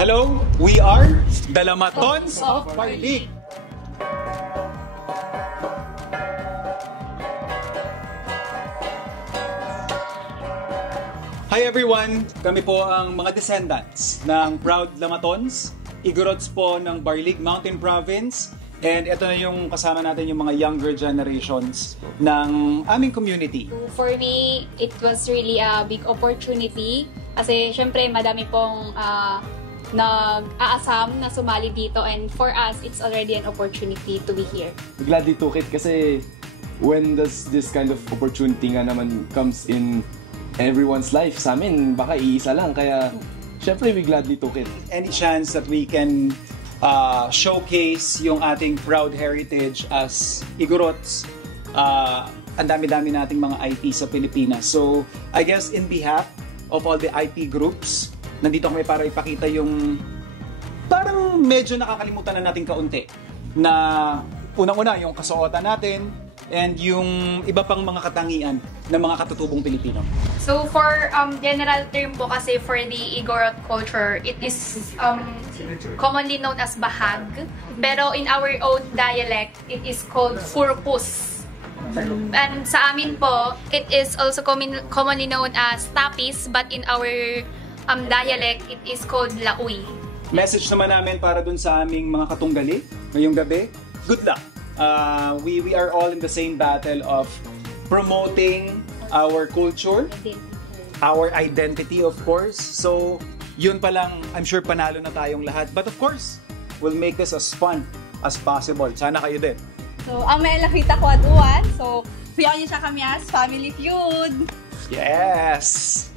Hello, we are the Lamatons of Barlig. Hi everyone! Kami po ang mga descendants ng proud Lamatons, Igorots po ng Barlig Mountain Province. And ito na yung kasama natin yung mga younger generations ng aming community. For me, it was really a big opportunity kasi syempre madami pong nag-aasam na sumali dito, and for us, it's already an opportunity to be here. We gladly took it kasi when does this kind of opportunity nga naman comes in everyone's life, sa amin baka iisa lang, kaya syempre we gladly took it. Any chance that we can showcase yung ating proud heritage as Igorots, ang dami-dami nating mga IP sa Pilipinas. So, I guess in behalf of all the IP groups, nandito kami para ipakita yung parang medyo nakakalimutan na natin kaunti na unang-una yung kasuotan natin and yung iba pang mga katangian ng mga katutubong Pilipino. So for general term po kasi for the Igorot culture, it is commonly known as bahag. Pero in our own dialect, it is called furpus. And sa amin po, it is also commonly known as tapis, but in our dialect, it is called lauy. Message naman namin para dun sa aming mga katunggali ngayong gabi, good luck! We are all in the same battle of promoting our culture, our identity, of course. So, yun pa lang, I'm sure panalo na tayong lahat. But of course, we'll make this as fun as possible. Sana kayo din. So, ang may nakita ko at uwan. So, piyaw niyo siya kami as Family Feud. Yes!